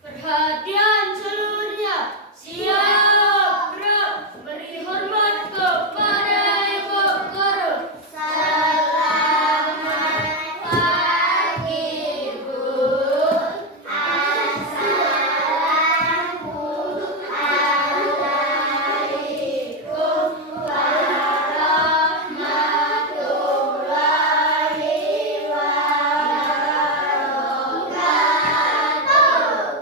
Perhatian seluruhnya, siap gerak, beri hormat kepada Ibu Guru. Selamat pagi Bu. Assalamualaikum warahmatullahi wabarakatuh.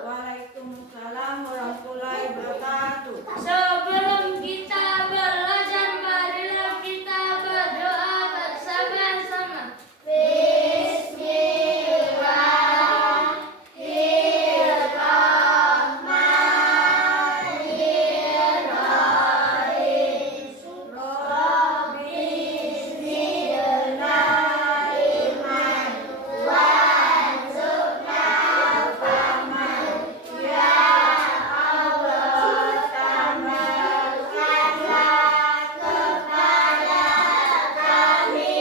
Waalaikumsalam warahmatullahi wabarakatuh. Sebelum kita belajar, marilah kita berdoa bersama-sama. Bismillahirrahmanirrahim. Rabbi zidna ilman warzuqna fahman. Ya Allah, tambahkanlah kepada kami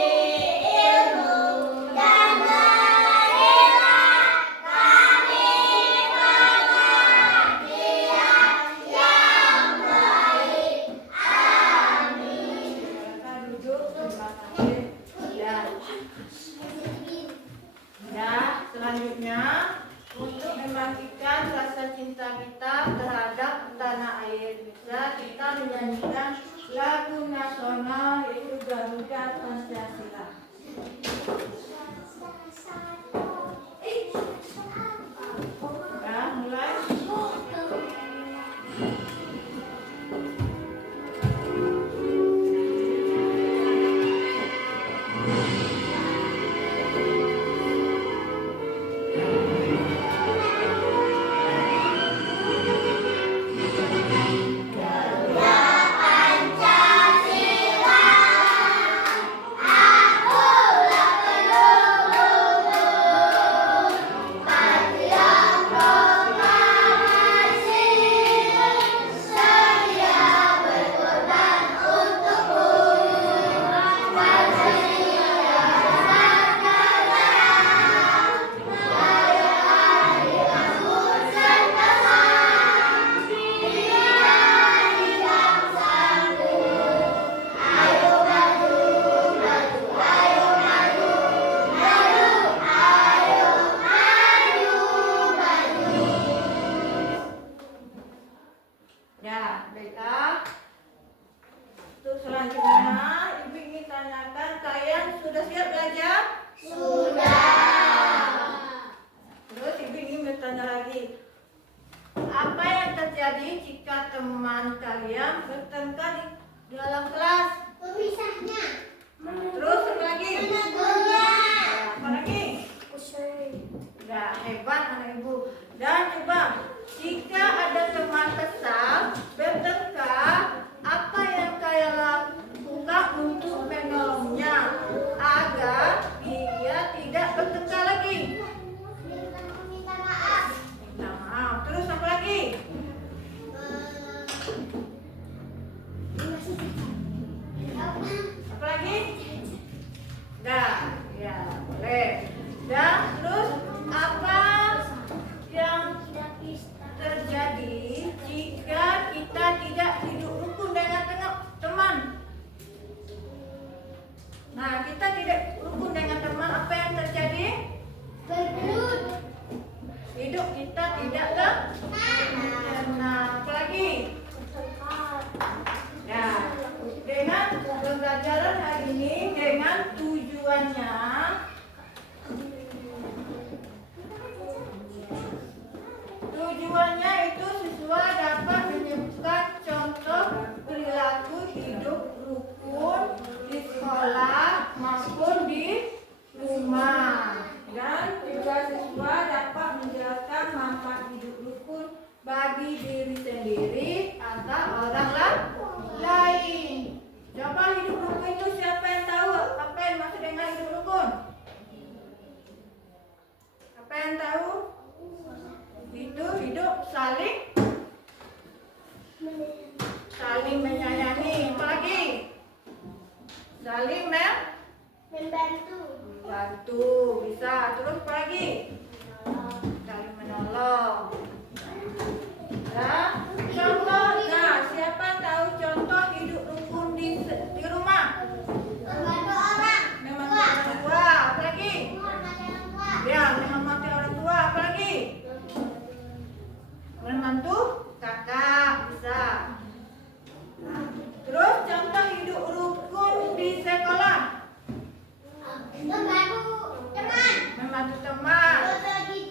ilmu dan berilah kami pengertian yang baik. Amin. Kita duduk, terima kasih. Ya, selanjutnya untuk membangkitkan rasa cinta kita terhadap tanah air, bisa kita menyanyikan lagu nasional yaitu Garuda Pancasila. Ya, mulai. Pancasila, akulah peluruh Panjang proklamasi, sedia berkorban untukmu. Pancasila sakala, marilah bersama, biar hilang sanggup. Ayo maju, maju, ayo maju, maju, ayo maju, maju. Ya, baiklah. Untuk selanjutnya, Ibu ingin tanyakan, kalian sudah siap belajar? Sudah. Terus Ibu ingin bertanya lagi, apa yang terjadi jika teman kalian bertengkar di dalam kelas? Pemisahnya. Terus apa lagi? Menegur. Apa lagi? Ya, hebat anak Ibu. Dan coba, jika ada teman kesal, bertengkar, apa yang kalian lakukan untuk menolongnya agar dia tidak bertengkar lagi? Minta maaf. Minta maaf. Terus apa lagi? tujuannya itu siswa dapat menyebutkan contoh perilaku hidup rukun di sekolah maupun di rumah, dan juga siswa dapat menjelaskan manfaat hidup rukun bagi diri sendiri atau orang lain. Coba hidup rukun itu siapa yang tahu apa yang maksud dengan hidup rukun? Apa yang tahu? Itu hidup saling menyayangi. Apa lagi? Saling membantu. Bisa. Terus apa lagi? Saling menolong. Ya. Contoh. Nah, siapa tahu contoh hidup rukun di rumah? Membantu orang Membantu orang tua. Apa lagi? menghormati orang tua. Ya, menghormati orang tua. Apa lagi? Membantu kakak. Bisa. Nah, terus contoh hidup rukun di sekolah. Membantu teman. Membantu teman. Berbagi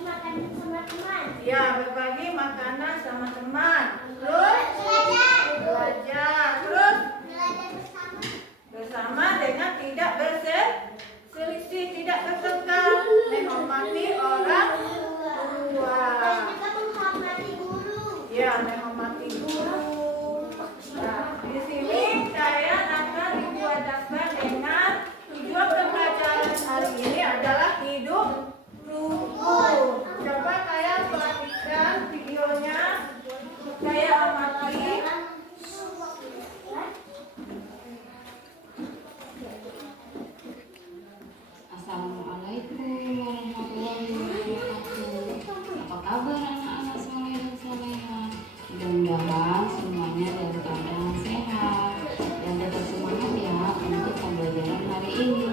makanan sama teman. Ya, berbagi makanan sama teman. Terus belajar. Terus Belajar bersama. bersama dengan tidak berselisih, tidak bertengkar, menghormati orang tua. Dan juga menghormati guru. Ya, menghormati guru. Nah, di sini saya akan diwajibkan dengan tujuan pembelajaran hari ini adalah hidup rukun. Coba kalian perhatikan videonya, saya amati. Assalamualaikum warahmatullahi wabarakatuh. Apa kabar anak-anak soleh dan soleha? Mudah-mudahan semuanya dalam keadaan sehat dan tetap semangat ya untuk pembelajaran hari ini.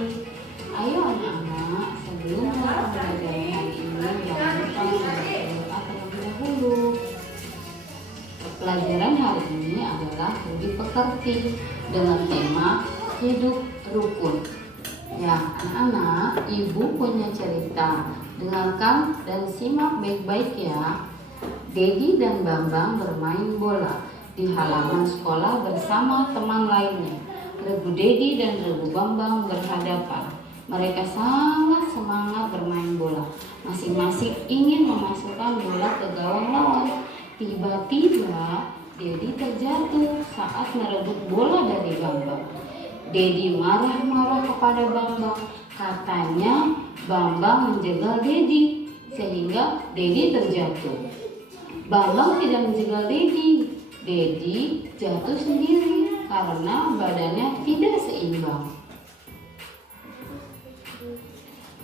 Ayo anak-anak, sebelum mulai pembelajaran hari ini jangan lupa berdoa terlebih dahulu. Pelajaran hari ini adalah lebih pekerti dengan tema hidup rukun. Ya, anak-anak, ibu punya cerita. Dengarkan dan simak baik-baik ya. Dedi dan Bambang bermain bola di halaman sekolah bersama teman lainnya. Regu Dedi dan Regu Bambang berhadapan. Mereka sangat semangat bermain bola. Masing-masing ingin memasukkan bola ke gawang lawan. Tiba-tiba Dedi terjatuh saat merebut bola dari Bambang. Dedi marah-marah kepada Bambang. Katanya Bambang menjegal Dedi sehingga Dedi terjatuh. Bambang tidak menjegal Dedi. Dedi jatuh sendiri karena badannya tidak seimbang.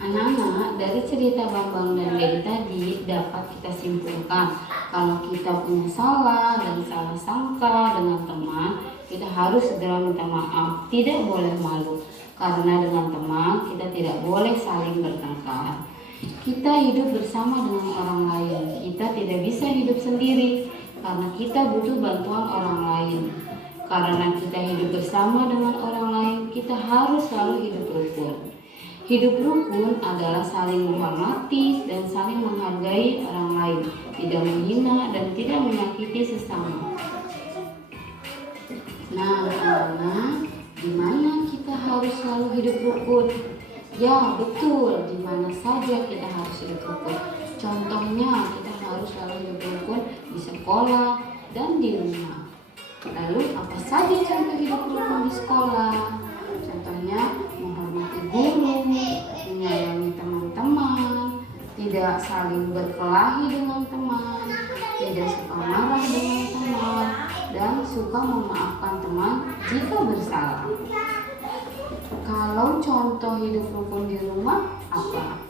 Anak-anak, dari cerita Bambang dan Dedi tadi dapat kita simpulkan kalau kita punya salah dan salah sangka dengan teman, kita harus segera minta maaf, tidak boleh malu. Karena dengan teman kita tidak boleh saling bertengkar. Kita hidup bersama dengan orang lain, kita tidak bisa hidup sendiri karena kita butuh bantuan orang lain. Karena kita hidup bersama dengan orang lain, kita harus selalu hidup rukun. Hidup rukun adalah saling menghormati dan saling menghargai orang lain, tidak menghina dan tidak menyakiti sesama. Nah, anak-anak, di mana kita harus selalu hidup rukun? Ya, betul, di mana saja kita harus hidup rukun. Contohnya, kita harus selalu hidup rukun di sekolah dan di rumah. Lalu, apa saja contoh hidup rukun di sekolah? Contohnya, menghormati guru, menyayangi teman-teman, tidak saling berkelahi dengan teman, tidak suka marah dengan teman, dan suka memaafkan teman jika bersalah. Kalau contoh hidup rukun di rumah apa?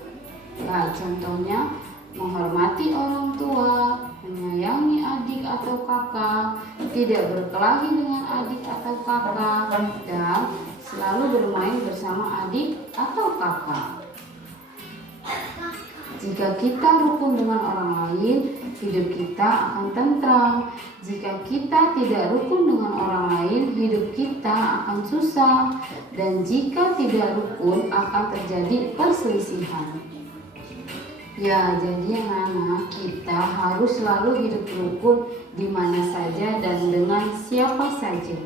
Nah, contohnya menghormati orang tua, menyayangi adik atau kakak, tidak berkelahi dengan adik atau kakak, dan selalu bermain bersama adik atau kakak. Jika kita rukun dengan orang lain, hidup kita akan tentram. Jika kita tidak rukun dengan orang lain, hidup kita akan susah, dan jika tidak rukun akan terjadi perselisihan. Ya, jadi anak-anak, kita harus selalu hidup rukun di mana saja dan dengan siapa saja.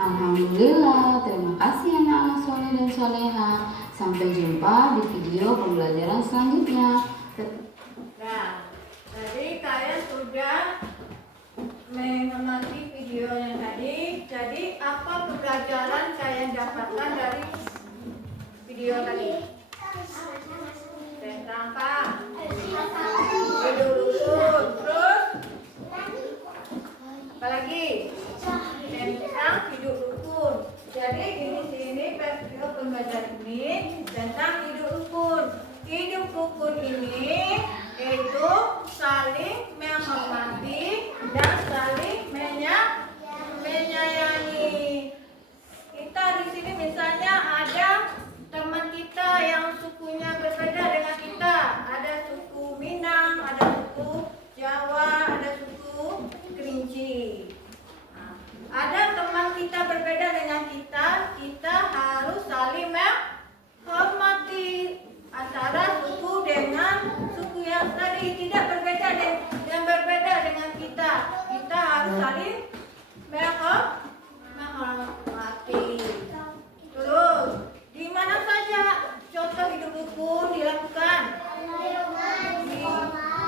Alhamdulillah, terima kasih anak-anak soleh dan soleha. Sampai jumpa di video pembelajaran selanjutnya. Nah, jadi kalian sudah mengamati video yang tadi. Jadi apa pembelajaran kalian dapatkan dari video tadi? Tentang apa? Hidup rukun. Terus apa lagi? Tentang hidup rukun. Jadi di sini video pembelajaran ini tentang hidup rukun. Hidup rukun ini yaitu saling menghormati dan saling menyayangi. Kita di sini misalnya ada teman kita yang sukunya berbeda dengan kita. Ada suku Minang, ada suku Jawa, ada suku Kerinci. Nah, ada teman kita berbeda dengan kita, kita harus saling menghormati antara suku dengan suku yang tadi tidak berbeda dan berbeda dengan kita. Kita harus saling menghormati. Terus, di mana saja contoh hidup rukun dilakukan? Di rumah.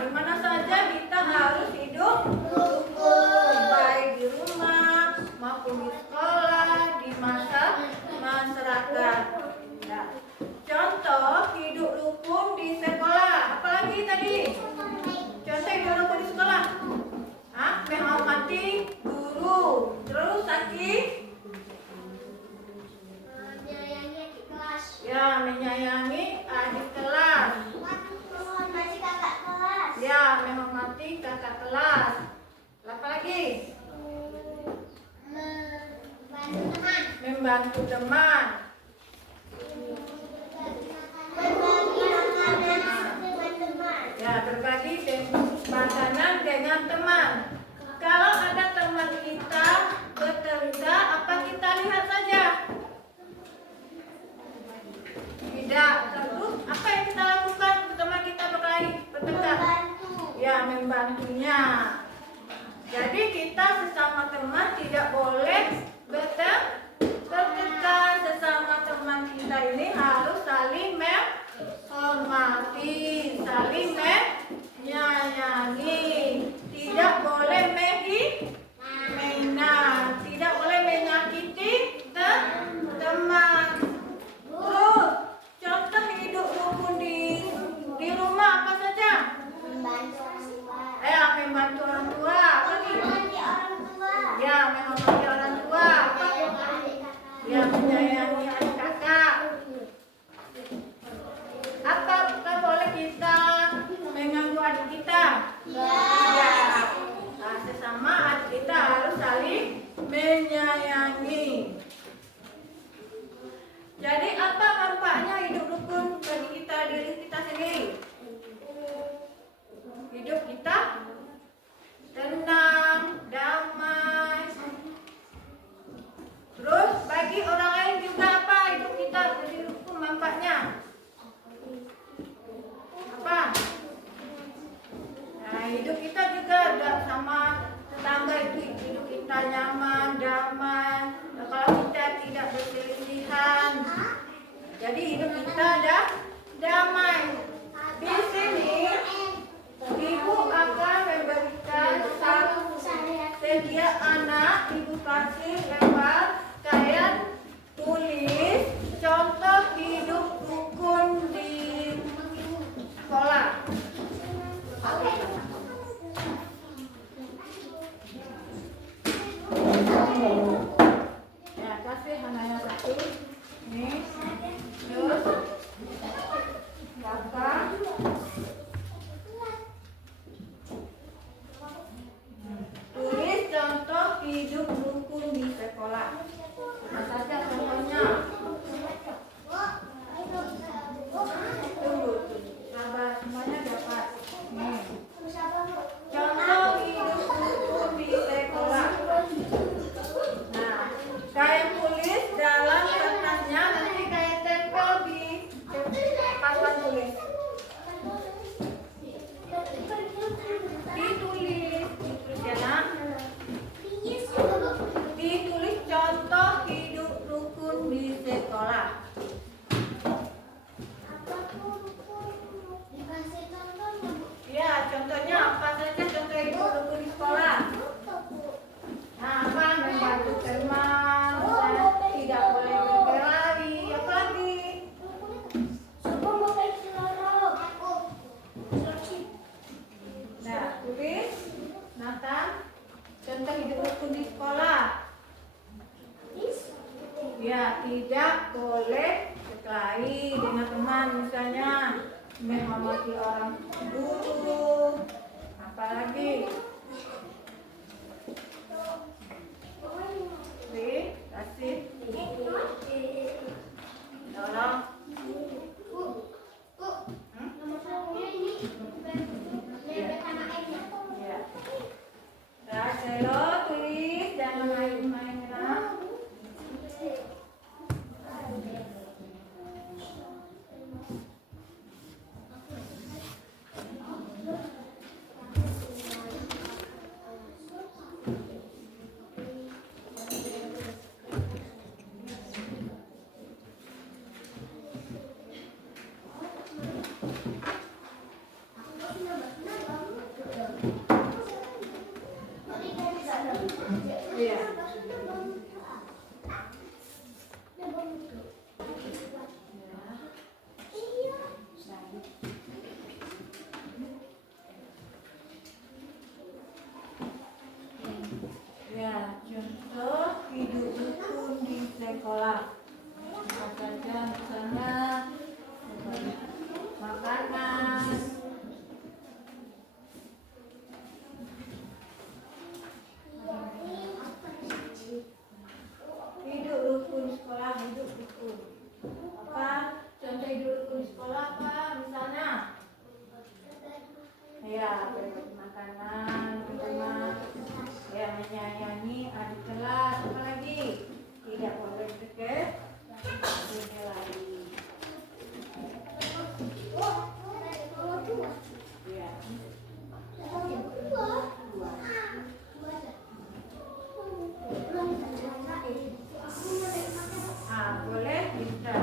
Di mana saja kita harus hidup rukun, baik di rumah maupun di sekolah, di masyarakat. Nah, contoh hidup rukun di sekolah. Apalagi tadi? Contoh hidup rukun di sekolah. Menghormati guru. Terus lagi? Ya, menyayangi adik kelas. Ya, menghormati kakak kelas. Apa lagi? Membantu teman. Ya, berbagi makanan dengan teman. Kalau ada teman kita bercerita, apa kita lihat saja? Tidak, terus apa yang kita lakukan teman kita berdekat? Ya, membantunya. Jadi kita sesama teman tidak boleh bertekan. Sesama teman kita ini harus saling menghormati, saling menyayangi. Tidak boleh menghina, tidak boleh menyakiti teman. Terus contoh hidup rukun di rumah apa saja? Membantu orang tua. Apa lagi? Ya, menghormati orang tua. Ya, menyayangi adik kakak. Apakah boleh kita mengganggu adik kita? Ya. Nah, sesama adik kita harus saling menyayangi. Jadi apa manfaatnya hidup rukun bagi kita, diri kita sendiri? Hidup kita tenang, damai. Terus bagi orang lain juga apa hidup kita jadi rukun manfaatnya? Apa? Nah, hidup kita juga sama tetangga itu hidup kita nyaman, damai. Nah, kalau kita tidak berselisihan, jadi hidup kita damai. Di sini ibu akan memberikan setiap anak ibu kasih lembar, kalian tulis contoh hidup rukun di sekolah. Ya, kasih Hanaya satu. Ini. Terus Kakak. Tulis contoh hidup rukun di sekolah. contoh hidup rukun di sekolah. Ya, tidak boleh berkelahi dengan teman, misalnya menghormati orang guru. Apalagi? Kasih. Tolong. Ya. Lo tulis, jangan main-main ya. Iya. Ya, contoh hidup rukun di sekolah. Apa saja misalnya makanan, hidup rukun sekolah, hidup rukun. Apa contoh hidup rukun sekolah apa misalnya? Ya, berbagi makanan, rumah, ya menyayangi adik kelas, apalagi tidak boleh deket ini lagi. Ya. Boleh bisa.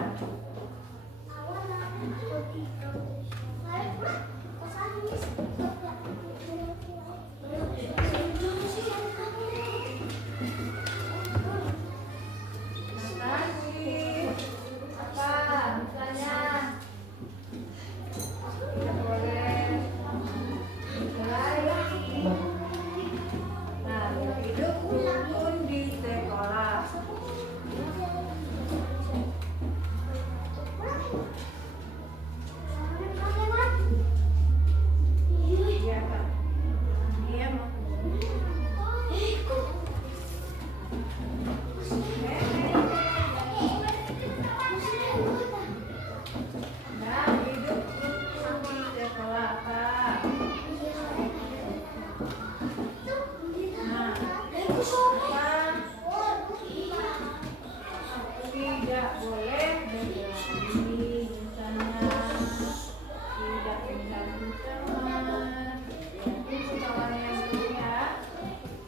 Tidak boleh berkelahi, misalnya tidak mengganggu teman, itu kawan yang berbeda,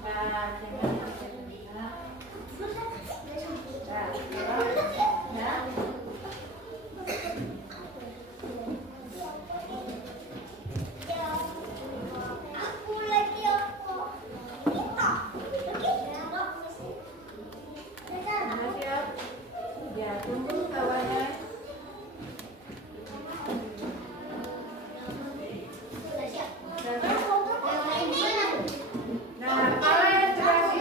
dan jangan bercanda. Ya, tunggu kawannya. Nah, kalau yang sudah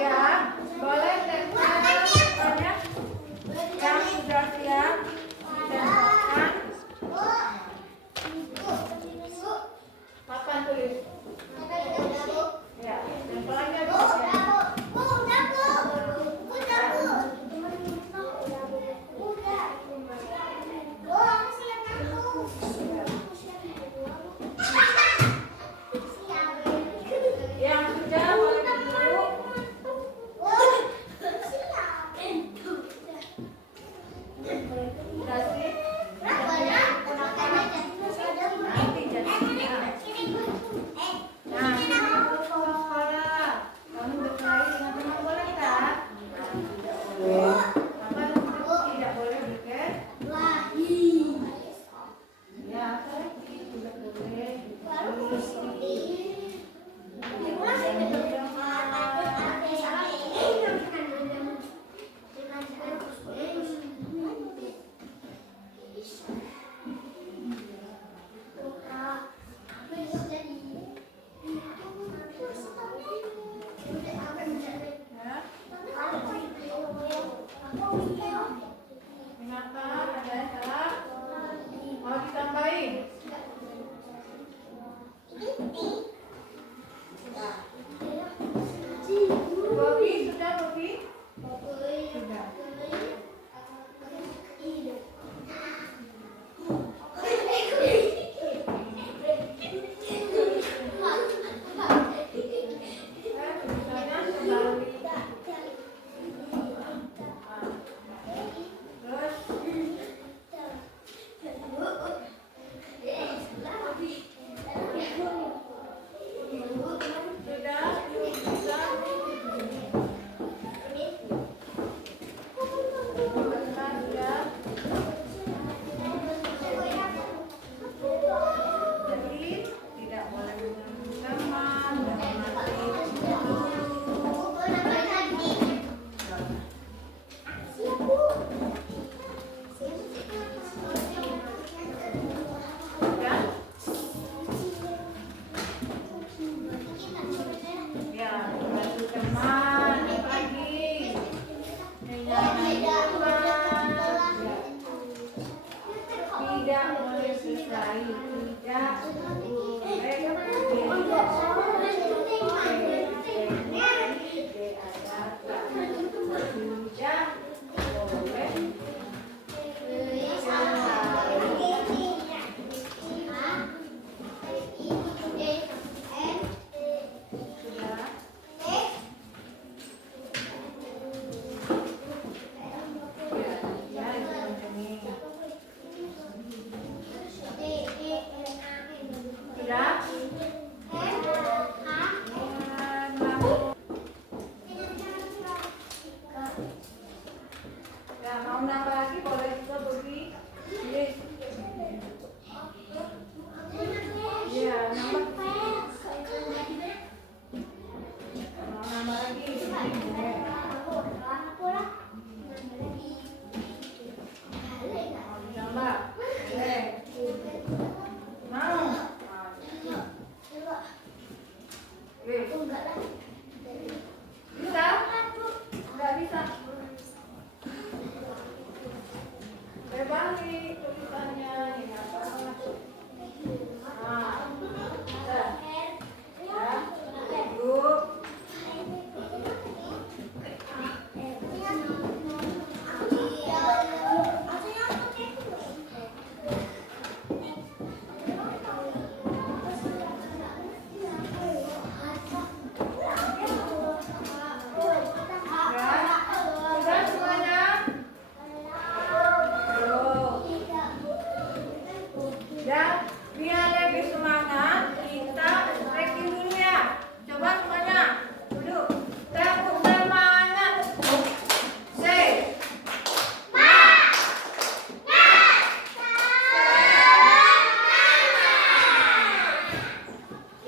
Ya, mau nambah lagi boleh juga beri list. Ya, nambah. Mau nambah lagi. Nambah. Boleh. Mau. Bisa? Nggak bisa. Berbalik tulisannya ini apa? Nah, udah. Ya, duduk. Sudah semuanya? Dan biar lebih semangat, kita stretching dulu ya. Coba semuanya duduk. Tepuk semangat. Say.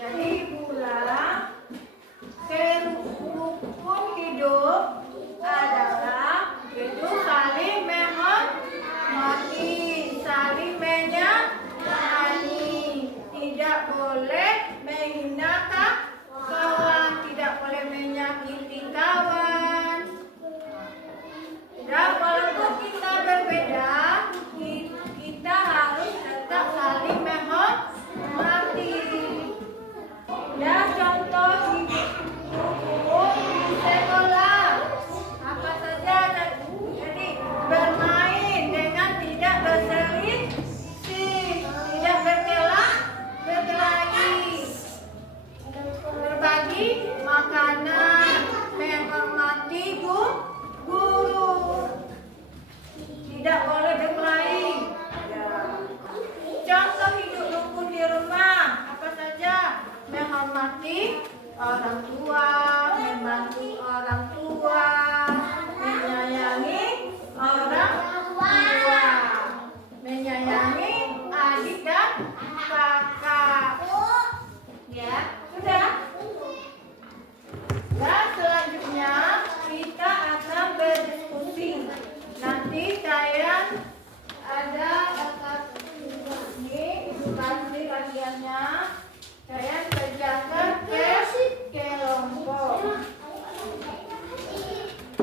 Jadi ulang. Rukun hidup adalah itu saling menghormati, saling menyayangi, tidak boleh menghinakan kawan, tidak boleh menyakiti kawan. Dan walaupun kita berbeda, kita harus tetap saling menghormati. Ya, contoh hidup di sekolah apa saja, jadi bermain dengan tidak berselisih, tidak berkelahi, berbagi makanan, menghormati guru, tidak boleh berkelahi. Ya. Contoh hidup rukun di rumah apa saja, menghormati orang tua, membantu orang tua, menyayangi orang tua, menyayangi adik dan kakak. Ya, sudah. Dan selanjutnya kita akan berdiskusi. Nanti kalian ada ini edukasi kajiannya. Kalian kerjakan ke kelompok.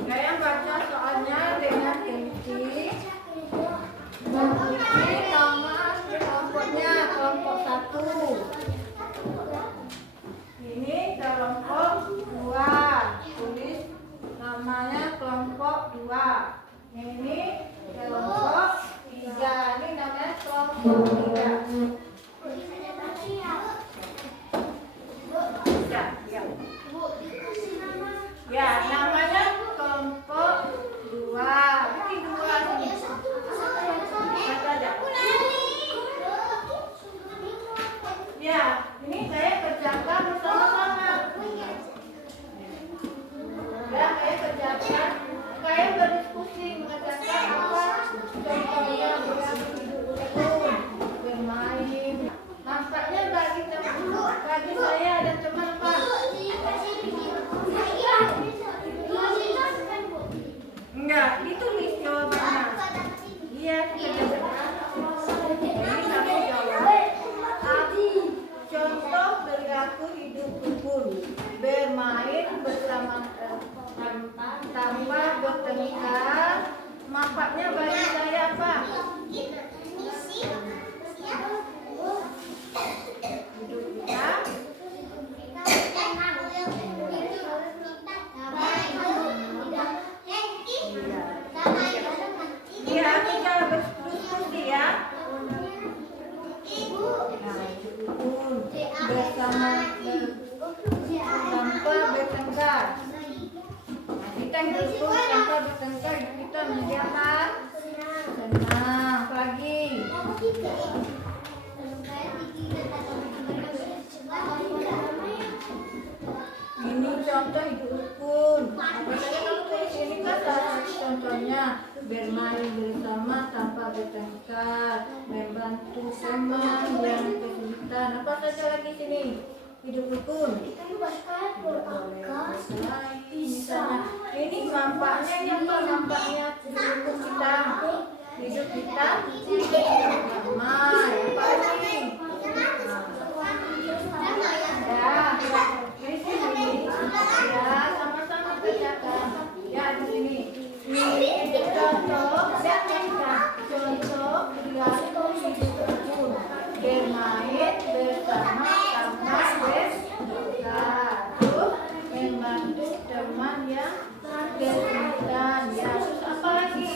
Kalian baca soalnya dengan teliti. Mengikuti nama kelompoknya, kelompok 1. Ini kelompok 2. Tulis namanya kelompok 2. Ini kelompok 3. Ini namanya kelompok 3. Ya, namanya kelompok 2. Ini 2 sini. Ya, ini saya kerjakan bersama-sama. Ya, saya kerjakan. Kalian berdiskusi mengatakan apa contohnya bermain. Nampaknya bagi saya ada teman Pak. Enggak, ditulis jawabannya. Iya, kita ini kamu jawab. Contoh perilaku hidup rukun, bermain bersama tanpa bertengkar. Manfaatnya bagi saya apa? Hidup kita. Iya, kita berdiskusi ya. Bersama tanpa bertengkar. Nah, kita hidup tanpa bertengkar, kita menjadi apa? Senang. Lagi. Ini contoh hidup rukun. Apa saja kamu tulis ini kan salah satu contohnya. Bermain bersama tanpa bertengkar, membantu teman yang kesulitan. Apa saja lagi sini? Hidup rukun. Misalnya, ini manfaatnya ini apa? Manfaatnya hidup rukun kita. Hidup kita damai. Apa lagi? Ya, di sini. Ya, sama-sama kerjakan. Ya, di sini. Ini contoh perilaku hidup rukun. Bermain bersama tanpa bertengkar. Terus membantu teman yang kesulitan. Ya, terus apa lagi?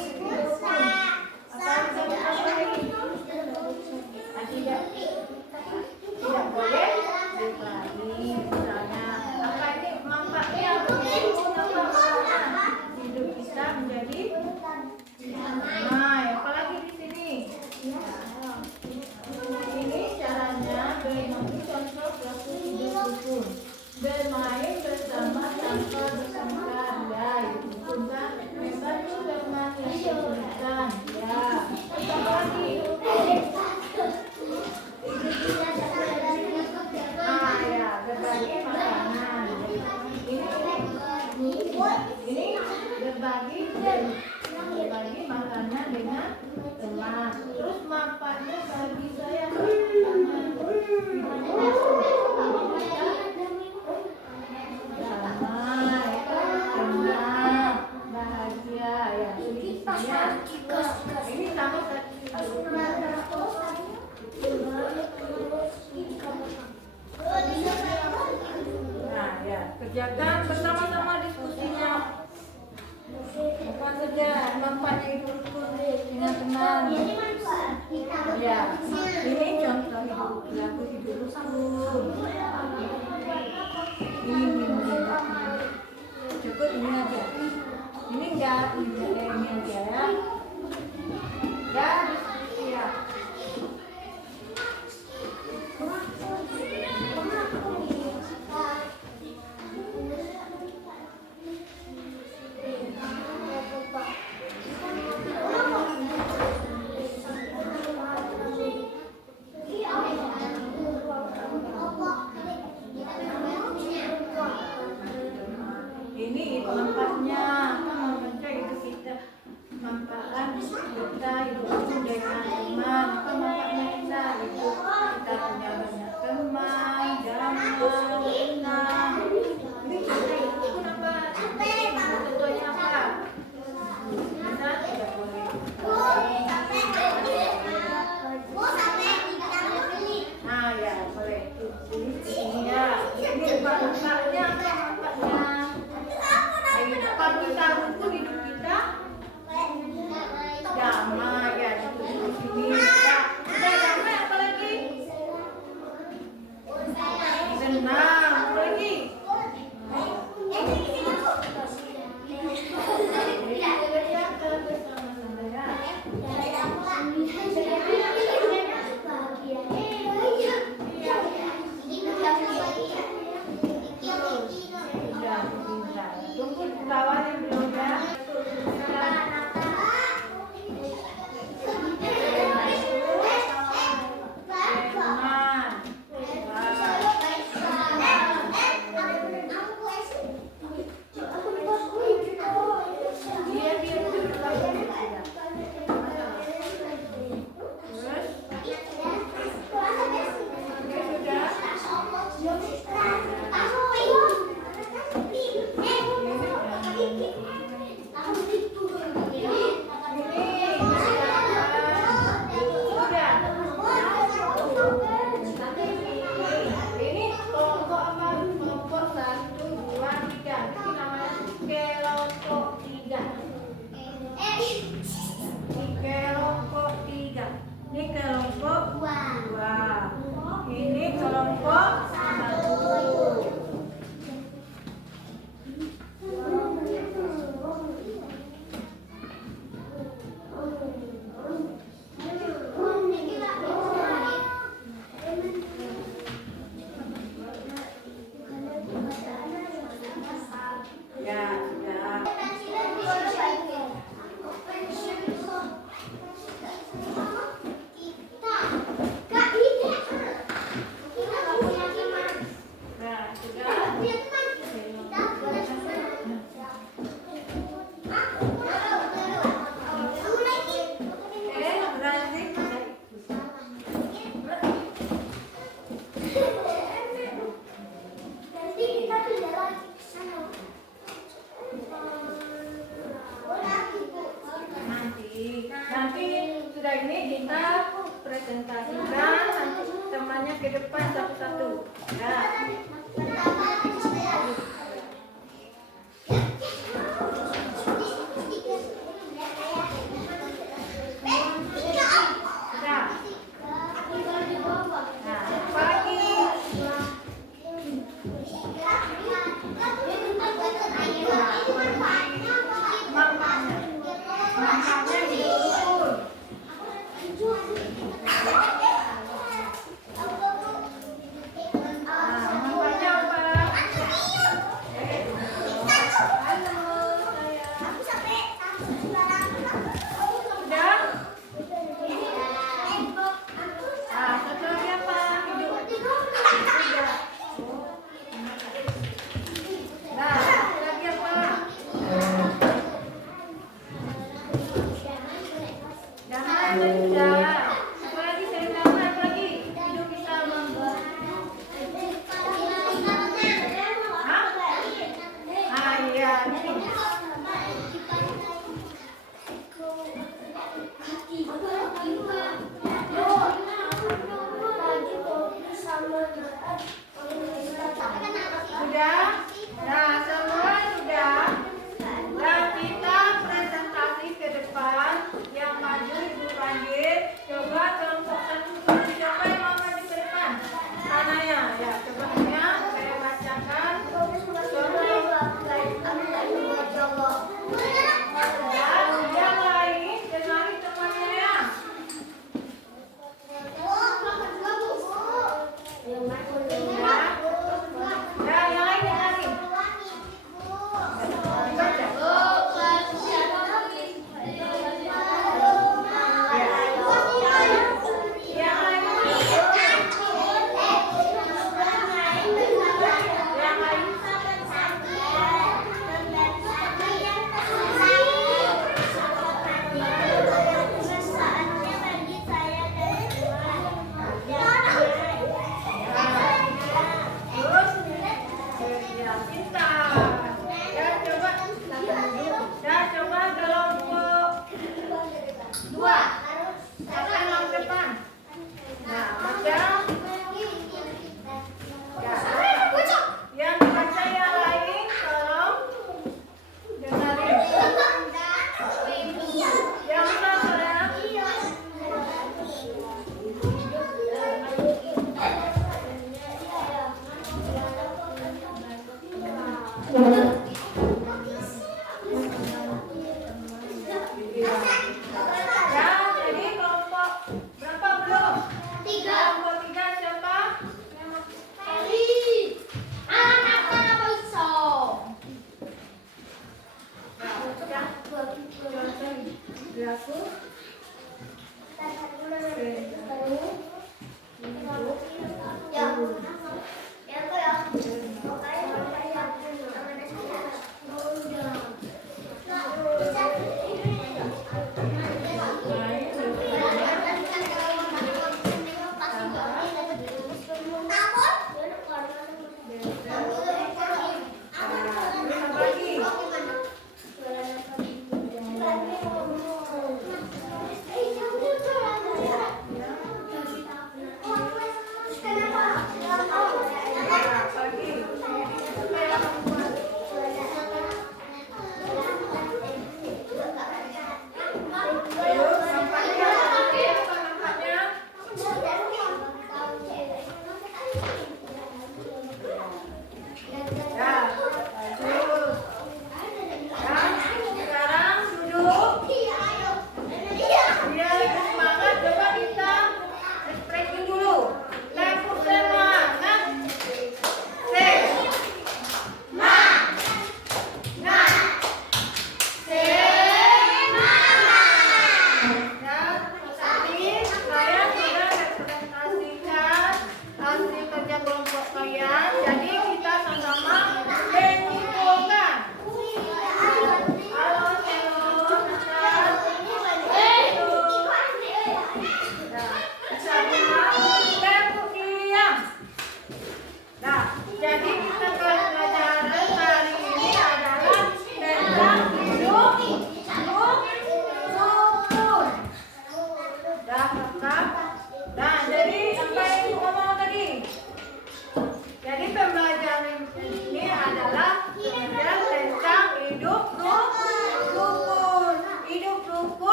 Tidak boleh berkelahi. Misalnya, apa ini manfaatnya? Hidup kita menjadi damai. Apalagi di sini? Ini caranya bagaimana contoh perilaku hidup rukun. Bermain bersama tanpa bertengkar. Ya, itu rukun kan? Membantu teman yang kesulitan. Ya, apa lagi? Berbagi makanan. Ini berbagi makanan dengan teman. Terus manfaatnya bagi saya damai, tenang, bahagia. Ya, ini sama. Nah, ya, kerjakan bersama-sama diskusinya. Apa saja manfaatnya hidup rukun dengan tenang. Ya, ini contoh perilaku hidup rukun. Ini cukup ini aja. Ini enggak, ini aja ya. Ya, diskusi ya. Ini manfaatnya membaca itu kita manfaat kita hidup dengan teman. Apa manfaatnya kita hidup kita punya banyak teman, damai, tenang. Ini kita hidup apa? Contohnya apa? Kita tidak boleh. Nah ya boleh. Ini ya. Ini manfaatnya apa manfaatnya? Ayo depan kita presentasikan nanti temannya ke depan satu-satu. Ya. Sudah? Nah, semua sudah. Dan kita presentasi ke depan. Yang maju Ibu panggil. Coba kelompok satu. Siapa yang mau maju ke depan? Sananya. Ya, coba saya bacakan. Yang lain dengarin temannya ya.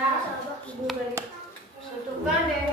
Nah, ibu beri. Tutupkan dengan